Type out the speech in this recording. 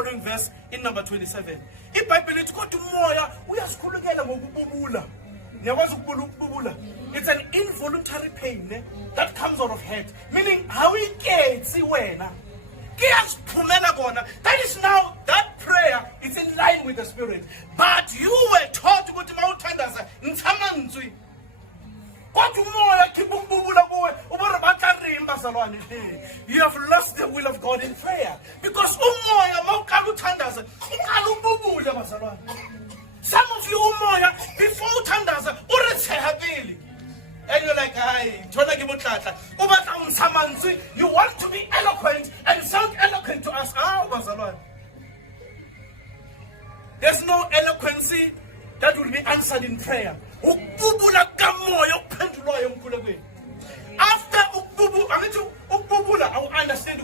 following verse in number 27. IBhayibheli lithi kodwa umoya uyasikhulekela ngokububula. Niyakwazi ukububula? It's an involuntary pain that comes out of hurt. Meaning, how we get see wena. That is now, that prayer is in line with the Spirit. But you were taught to go to Mount Tandaza in Tamanzui. You have lost the will of God in prayer. Because some of you, before Tandaza, and you're like, you want to be eloquent and sound eloquent to us. There's no eloquency that will be answered in prayer. After I will understand